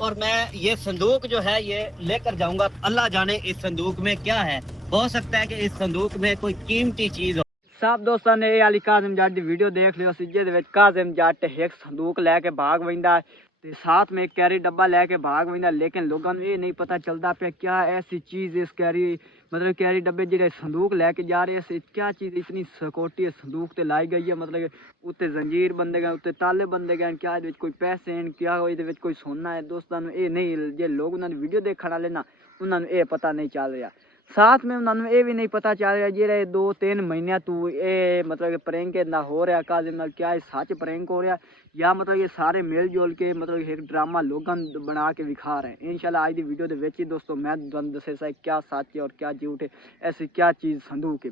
और मैं ये संदूक जो है ये लेकर जाऊंगा। अल्लाह जाने इस संदूक में क्या है। हो सकता है कि इस संदूक में कोई कीमती चीज हो। सब दोस्तों ने ये वाली काजिम जट की वीडियो देख लियो। जिहदे काजिम जट एक संदूक लैके भाग वहिंदा ते साथ में एक कैरी डब्बा लैके भाग वहिंदा, लेकिन लोगों को ये नहीं पता चलता पे क्या ऐसी चीज़ इस कैरी मतलब कैरी डब्बे जो संदूक लैके जा रहे हैं, क्या चीज़ इतनी सिक्योरिटी है संदूक ते लाई गई है। मतलब उत्ते जंजीर बंदे गए, उत्ते ताले बंदे गए, क्या ये कोई पैसे हैं, क्या ये कोई सोना है। दोस्तों ये नहीं, जो लोग उन्होंने वीडियो देखने वाले ना उन्होंने ये पता नहीं चल रहा। साथ में उन्होंने ये भी नहीं पता चल रहा जे 2-3 महीने तू ये मतलब प्रैंक ना हो रहा काजिम नाल, क्या ये सच प्रैंक हो रहा या मतलब ये सारे मिल जुल के मतलब एक ड्रामा लोगों बना के विखा रहे हैं। इंशाल्लाह आज की वीडियो के विच ही दोस्तों मैं तुहानू दस्से क्या सच है और क्या झूठ है, ऐसी क्या चीज़ संदूक है।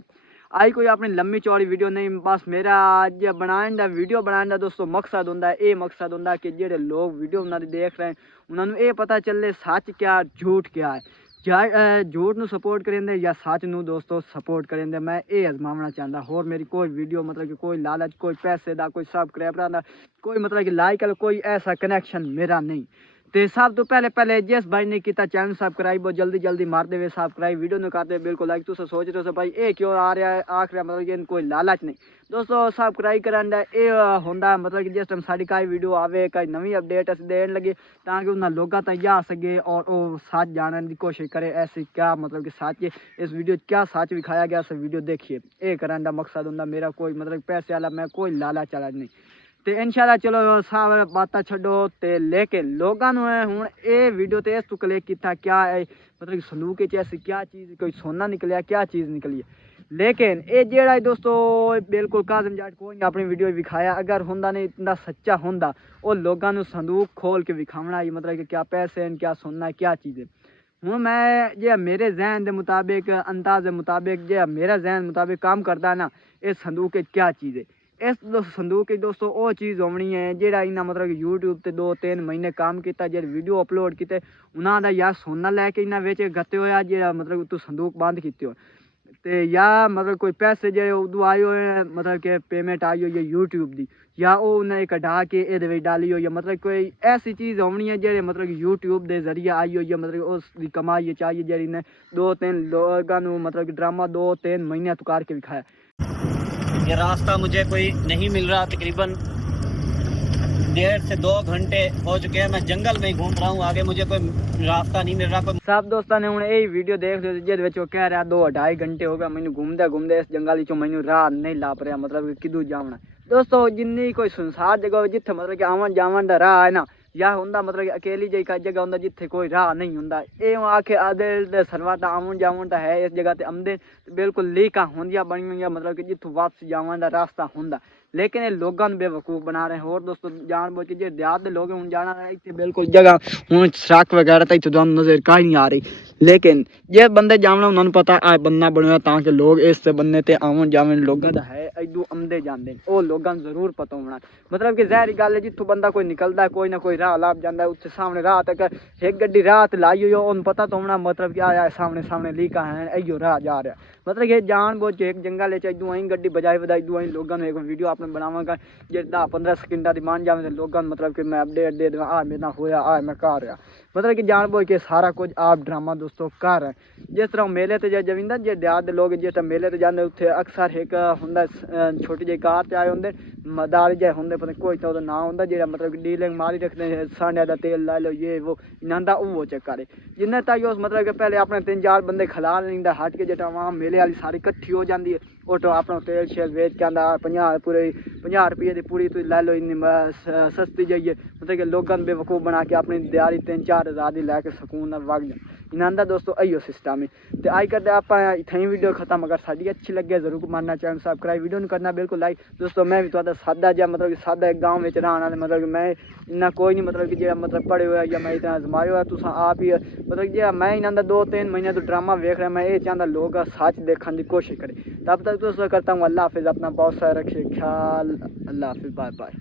आई कोई अपनी लंबी चौड़ी वीडियो नहीं, बस मेरा अज बनाने का वीडियो बनाने का दोस्तों मकसद होंदा है, ये मकसद होंदा है कि जेडे लोग वीडियो उन्होंने देख रहे हैं उन्होंने ये पता चले सच क्या झूठ क्या है। झूठ ਨੂੰ सपोर्ट करेंगे या सच ਨੂੰ दोस्तों सपोर्ट करेंगे, मैं ये आजमावना चाहता। होर मेरी कोई वीडियो मतलब कि कोई लालच, कोई पैसे का, कोई सबसक्राइबर का, कोई मतलब कि लाइक का कोई ऐसा कनैक्शन मेरा नहीं। तो सब तो पहले जिस भाई ने किया चैनल सबसक्राइब वो जल्दी मार दे सबसक्राइब, वीडियो ने करते बिल्कुल लाइक। तुम सोच रहे हो भाई ये क्यों आ रहा है आख रहा, मतलब कि कोई लालच नहीं दोस्तों। सबसक्राइब कराना ये होंदा मतलब कि जिस टाइम साड़ी कोई वीडियो आवे कोई नवी अपडेट अस देन लगे ताकि उन्हें लोगों तक जा सके और वो सच जानने की कोशिश करे ऐसी क्या मतलब कि सच है इस वीडियो क्या सच दिखाया गया। सब वीडियो देखिए, ये करने का मकसद होंदा मेरा कोई मतलब पैसे वाला, मैं कोई लालच वाला नहीं। तो इंशाल्लाह चलो सब बातें छो तो लेके लोगों हूँ ये वीडियो तो इस तू क्लिक किया क्या है मतलब कि संदूक ऐसी क्या चीज़, कोई सोना निकलिया क्या चीज़ निकली है। लेकिन ये जेड़ा दोस्तों बिल्कुल काजिम जट कोई अपनी वीडियो विखाया, अगर होंदा नहीं इतना सच्चा होंदा वो लोगों संदूक खोल के विखावना ही मतलब कि क्या पैसे हैं, क्या सोना है, क्या चीज़ है। हूँ मैं जो मेरे जहन के मुताबिक अंदाजे मुताबिक जो मेरा जहन मुताबिक काम करता है ना, इस संदूक क्या चीज़ है। इस संदूक की दोस्तों वो चीज़ होनी है जेड़ा इन्हें मतलब कि यूट्यूब से 2-3 महीने काम किया, जो वीडियो अपलोड किए उन्होंने या सोना लैके इन्हें बेच गते हो जो मतलब तू संदूक बंद किए हो तो या मतलब कोई पैसे जो उदू आए हुए मतलब कि पेमेंट आई हुई है यूट्यूब की या वो उन्हें कढ़ा के ये डाली हुई है, मतलब कोई ऐसी चीज़ होनी है जो मतलब कि यूट्यूब के जरिए आई हुई है, मतलब उसकी कमाई चाहिए जी ने 2-3 लोगों मतलब कि ड्रामा 2-3 महीने तो करके दिखाया। ये रास्ता मुझे कोई नहीं मिल रहा, तकरीबन 1.5 से 2 घंटे हो चुके हैं, मैं जंगल में ही घूम रहा हूँ, आगे मुझे कोई रास्ता नहीं मिल रहा। कोई सब दोस्तों ने हूँ यही वीडियो देख लो जिस कह रहा 2-2.5 घंटे हो गए मैंने घूमते इस जंगल चो मैंने राह नहीं लाप रहा, मतलब कि किदू जावना। दोस्तों जिन्नी कोई सुनसार जगह जिथे मतलब कि आवन जावन का राह है ना या होंदा मतलब कि अकेली जी जगह होंदा जिथे कोई राह नहीं होंदा, ये आखे आदे सरवा आवन जावन है इस जगह ते आमदे बिल्कुल लीका होंदियां बनी हुई, मतलब कि जिथों वापस जावन का रास्ता होंदा, लेकिन ये लोगों बेवकूफ़ बना रहे हैं। और दोस्तों जान बुझ के जो देहात के लोग हूँ जाना है इतने बिल्कुल जगह हूँ सड़क वगैरह तो इतने तुम नजर कहीं नहीं आ रही, लेकिन जे बंदे जावना उन्होंने पता आ बनना बनया ताकि लोग इस बनने ते आवन जावन लोगों का है इदू आमदे जाते वो लोगों जरूर पता होना। मतलब कि जहरी गल है जितों बंदा कोई निकलता है कोई ना कोई राह लाभ जाता है उत्थे सामने राह तक एक गड्डी राह लाई हुई उन्हें पता तो होना मतलब कि आया सामने लीका है इो राह जा रहा, मतलब कि जान बुझ एक जंगल इदू अं गड्डी बजाई बजाई इदू अं लोगों एक वीडियो अपने बनावागा जो 10-15 सेकंड की मान जाए तो लोगों मतलब कि मैं अपडेट दे दूँ आ मेरे होया आ मैं घर रहा, मतलब कि जान बुझ के सारा कुछ आप ड्रामा दोस्तों कर रहे हैं। जिस तरह मेले ते जविंदा जो देहात के लोग जिस टाइम मेले ते जाते उत्थे अक्सर एक होंदा छोटी जी कार च आए होंगे मदारी जे होंगे पता कोई तो नाम होंदा जो मतलब कि डीलिंग मारी रखते सांडे का तेल लाई लो ये वो इन्होंने वो चक्कर है जिन्हें ताई उस मतलब कि पहले अपने 3-4 बंदे खिला लेंदा हट के जो वहाँ मेले वाली सारी कट्ठी हो जाती है ऑटो अपना तेल शेल बेच के आंदा 50 रुपये की पूरी तुम लै लो इन्नी सस्ती जाइए, मतलब कि लोगों बेवकूफ़ बना के अपनी दिहाड़ी 3-4 हज़ार की लैके सकून वग जाए इन्होंने दोस्तों इो सिस्टम है। तो अज करते आप इतनी वीडियो खत्म, अगर साड़ी अच्छी लगे जरूर मानना चैनल सबसक्राइब वीडियो नहीं करना बिल्कुल लाइक। दोस्तों मैं भी थोड़ा सादा जहा मतलब कि सादा एक गाँव में रहने वाले, मतलब कि मैं इन्ना कोई नहीं मतलब कि जो मतलब पढ़े हुआ या मैं इतना आजमाए हुआ तुम आप ही मतलब जो मैं इन्होंने 2-3 महीने तो ड्रामा वेख रहा, मैं ये चाहता लोग सच देखने की कोशिश करें। तब तक दोस्तों करता हूँ अल्लाह हाफिज़, अपना बहुत सारा रखिए ख्याल, अल्लाह हाफिज़, बाय बाय।